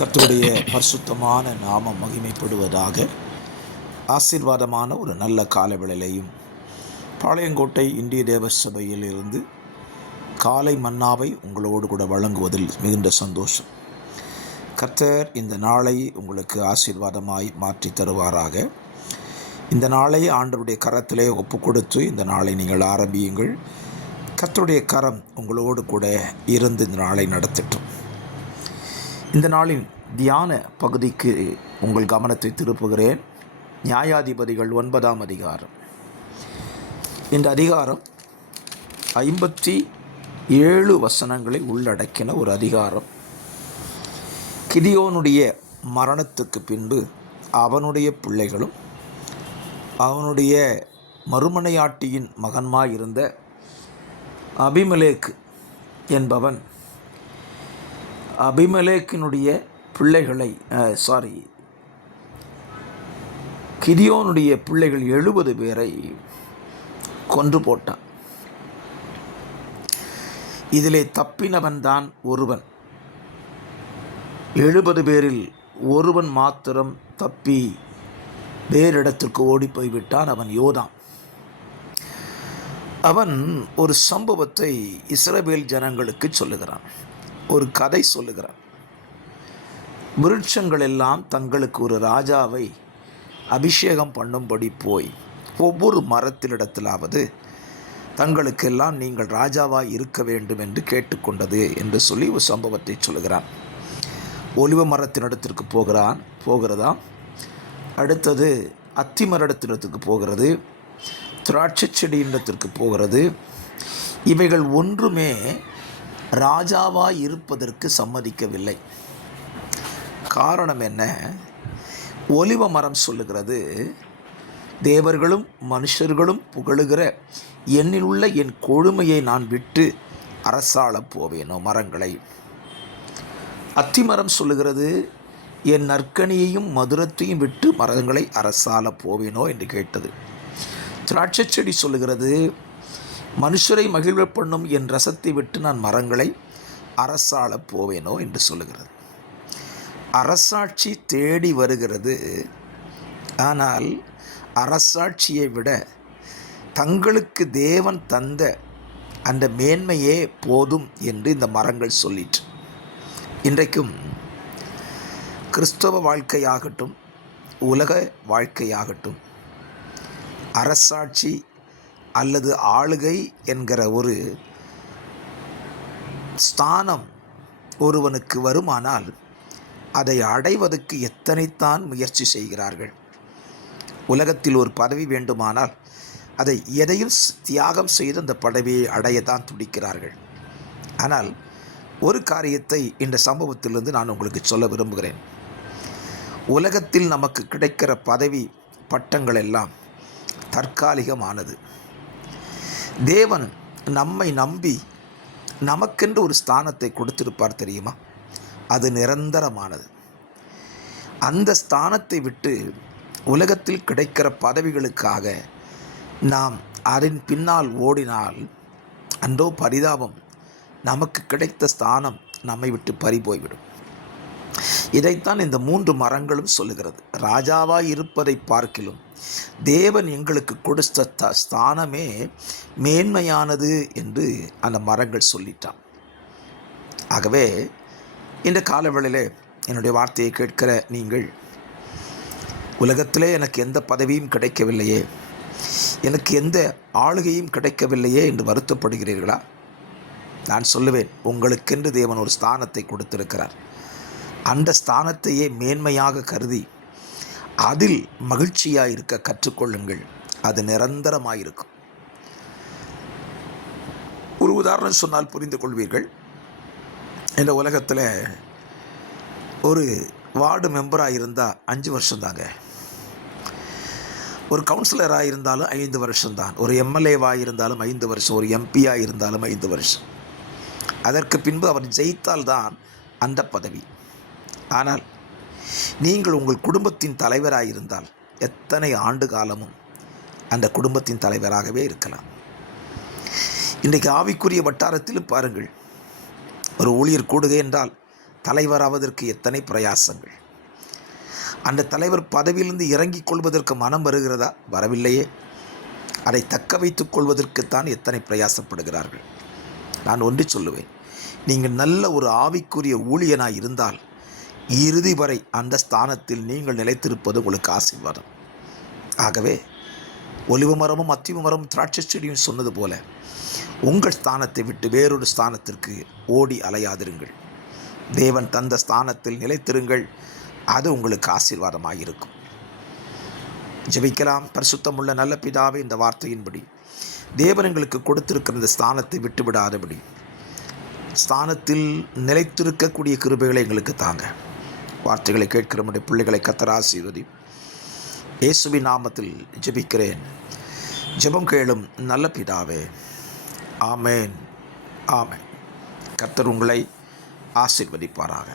கர்த்தருடைய பரிசுத்தமான நாமம் மகிமைப்படுவதாக. ஆசீர்வாதமான ஒரு நல்ல காலவேளையிலையும் பாளையங்கோட்டை இந்திய தேவ சபையில் இருந்து காலை மன்னாவை உங்களோடு கூட வழங்குவதில் மிகுந்த சந்தோஷம். கர்த்தர் இந்த நாளை உங்களுக்கு ஆசீர்வாதமாய் மாற்றி தருவாராக. இந்த நாளை ஆண்டவருடைய கரத்திலே ஒப்பு கொடுத்து இந்த நாளை நீங்கள் ஆரம்பியுங்கள். கர்த்தருடைய கரம் உங்களோடு கூட இருந்து இந்த நாளை நடத்தட்டும். இந்த நாளின் தியான பகுதிக்கு உங்கள் கவனத்தை திருப்புகிறேன். நியாயாதிபதிகள் 9ஆம் அதிகாரம். இந்த அதிகாரம் 57 வசனங்களை உள்ளடக்கின ஒரு அதிகாரம். கிதியோனுடைய மரணத்துக்கு பின்பு அவனுடைய பிள்ளைகளும் அவனுடைய மறுமனையாட்டியின் மகன்மாயிருந்த அபிமெலேக்கு என்பவன் அபிமெலேக்கினுடைய பிள்ளைகளை கிதியோனுடைய பிள்ளைகள் 70 பேரை கொன்று போட்டான். இதிலே தப்பினவன்தான் ஒருவன். 70 பேரில் ஒருவன் மாத்திரம் தப்பி வேறிடத்திற்கு ஓடி போய்விட்டான். அவன் யோதாம். அவன் ஒரு சம்பவத்தை இஸ்ரவேல் ஜனங்களுக்கு சொல்லுகிறான். ஒரு கதை சொல்லுகிறான். விருட்சங்கள் எல்லாம் தங்களுக்கு ஒரு ராஜாவை அபிஷேகம் பண்ணும்படி போய் ஒவ்வொரு மரத்திலிடத்திலாவது தங்களுக்கெல்லாம் நீங்கள் ராஜாவாய் இருக்க வேண்டும் என்று கேட்டுக்கொண்டது என்று சொல்லி ஒரு சம்பவத்தை சொல்லுகிறான். ஒலிவ மரத்தினிடத்திற்கு போகிறதாம். அடுத்தது அத்தி மரத்திடத்துக்கு போகிறது. திராட்சை செடியிடத்திற்கு போகிறது. இவைகள் ஒன்றுமே ராஜாவாய் இருப்பதற்கு சம்மதிக்கவில்லை. காரணம் என்ன? ஒலிவ மரம் சொல்லுகிறது, தேவர்களும் மனுஷர்களும் புகழுகிற என்னில் உள்ள என் கொழுமையை நான் விட்டு அரசாளப் போவேனோ மரங்களை. அத்திமரம் சொல்லுகிறது, என் நற்கனியையும் மதுரத்தையும் விட்டு மரங்களை அரசாள போவேனோ என்று கேட்டது. திராட்சை செடி சொல்லுகிறது, மனுஷரை மகிழ்வ பண்ணும் என் ரசத்தை விட்டு நான் மரங்களை அரசாள போவேனோ என்று சொல்லுகிறது. அரசாட்சி தேடி வருகிறது. ஆனால் அரசாட்சியை விட தங்களுக்கு தேவன் தந்த அந்த மேன்மையே போதும் என்று இந்த மரங்கள் சொல்லிற்று. இன்றைக்கும் கிறிஸ்தவ வாழ்க்கையாகட்டும் உலக வாழ்க்கையாகட்டும் அரசாட்சி அல்லது ஆளுகை என்கிற ஒரு ஸ்தானம் ஒருவனுக்கு வருமானால் அதை அடைவதற்கு எத்தனைத்தான் முயற்சி செய்கிறார்கள். உலகத்தில் ஒரு பதவி வேண்டுமானால் அதை எதையும் தியாகம் செய்து அந்த பதவியை அடையத்தான் துடிக்கிறார்கள். ஆனால் ஒரு காரியத்தை இந்த சம்பவத்திலிருந்து நான் உங்களுக்கு சொல்ல விரும்புகிறேன். உலகத்தில் நமக்கு கிடைக்கிற பதவி பட்டங்கள் எல்லாம் தற்காலிகமானது. தேவன் நம்மை நம்பி நமக்கென்று ஒரு ஸ்தானத்தை கொடுத்திருப்பார் தெரியுமா? அது நிரந்தரமானது. அந்த ஸ்தானத்தை விட்டு உலகத்தில் கிடைக்கிற பதவிகளுக்காக நாம் அதன் பின்னால் ஓடினால் அன்றோ பரிதாபம், நமக்கு கிடைத்த ஸ்தானம் நம்மை விட்டு பறி போய்விடும். இதைத்தான் இந்த 3 மரங்களும் சொல்லுகிறது. ராஜாவாய் இருப்பதை பார்க்கிலும் தேவன் எங்களுக்கு கொடுத்த ஸ்தானமே மேன்மையானது என்று அந்த மரங்கள் சொல்லிட்டான். ஆகவே இந்த காலவேளையிலே என்னுடைய வார்த்தையை கேட்கிற நீங்கள், உலகத்திலே எனக்கு எந்த பதவியும் கிடைக்கவில்லையே, எனக்கு எந்த ஆளுகையும் கிடைக்கவில்லையே என்று வருத்தப்படுகிறீர்களா? நான் சொல்லுவேன், உங்களுக்கென்று தேவன் ஒரு ஸ்தானத்தை கொடுத்திருக்கிறார். அந்த ஸ்தானத்தையே மேன்மையாக கருதி அதில் மகிழ்ச்சியாக இருக்க கற்றுக்கொள்ளுங்கள். அது நிரந்தரமாயிருக்கும். ஒரு உதாரணம் சொன்னால் புரிந்து கொள்வீர்கள். இந்த உலகத்தில் ஒரு வார்டு மெம்பராக இருந்தால் 5 வருஷம்தாங்க. ஒரு கவுன்சிலராக இருந்தாலும் 5 வருஷம்தான். ஒரு எம்எல்ஏவாக இருந்தாலும் 5 வருஷம். ஒரு எம்பியாக இருந்தாலும் 5 வருஷம். அதற்கு பின்பு அவர் ஜெயித்தால்தான் அந்த பதவி. ஆனால் நீங்கள் உங்கள் குடும்பத்தின் தலைவராக இருந்தால் எத்தனை ஆண்டு காலமும் அந்த குடும்பத்தின் தலைவராகவே இருக்கலாம். இன்றைக்கு ஆவிக்குரிய வட்டாரத்திலும் பாருங்கள், ஒரு ஊழியர் கூடுகை என்றால் தலைவராவதற்கு எத்தனை பிரயாசங்கள். அந்த தலைவர் பதவியிலிருந்து இறங்கிக் கொள்வதற்கு மனம் வருகிறதா? வரவில்லையே. அதை தக்க வைத்துக் கொள்வதற்குத்தான் எத்தனை பிரயாசப்படுகிறார்கள். நான் ஒன்று சொல்லுவேன், நீங்கள் நல்ல ஒரு ஆவிக்குரிய ஊழியனாய் இருந்தால் இறுதி வரை அந்த ஸ்தானத்தில் நீங்கள் நிலைத்திருப்பது உங்களுக்கு ஆசீர்வாதம். ஆகவே ஒலிவ மரமும் அத்திவ மரமும் திராட்சை செடியும் சொன்னது போல உங்கள் ஸ்தானத்தை விட்டு வேறொரு ஸ்தானத்திற்கு ஓடி அலையாதிருங்கள். தேவன் தந்த ஸ்தானத்தில் நிலைத்திருங்கள். அது உங்களுக்கு ஆசீர்வாதமாக இருக்கும். ஜெபிக்கலாம். பரிசுத்தமுள்ள நல்ல பிதாவே, இந்த வார்த்தையின்படி தேவன் எங்களுக்கு கொடுத்திருக்கிற இந்த ஸ்தானத்தை விட்டுவிடாதபடி ஸ்தானத்தில் நிலைத்திருக்கக்கூடிய கிருபைகளை எங்களுக்கு தாங்க. வார்த்தைகளை கேட்கிற நம்முடைய பிள்ளைகளை கர்த்தர் ஆசீர்வதியும். இயேசுவின் நாமத்தில் ஜெபிக்கிறேன். ஜெபம் கேளும் நல்ல பிதாவே. ஆமேன், ஆமேன். கர்த்தர் உங்களை ஆசீர்வதிப்பாராக.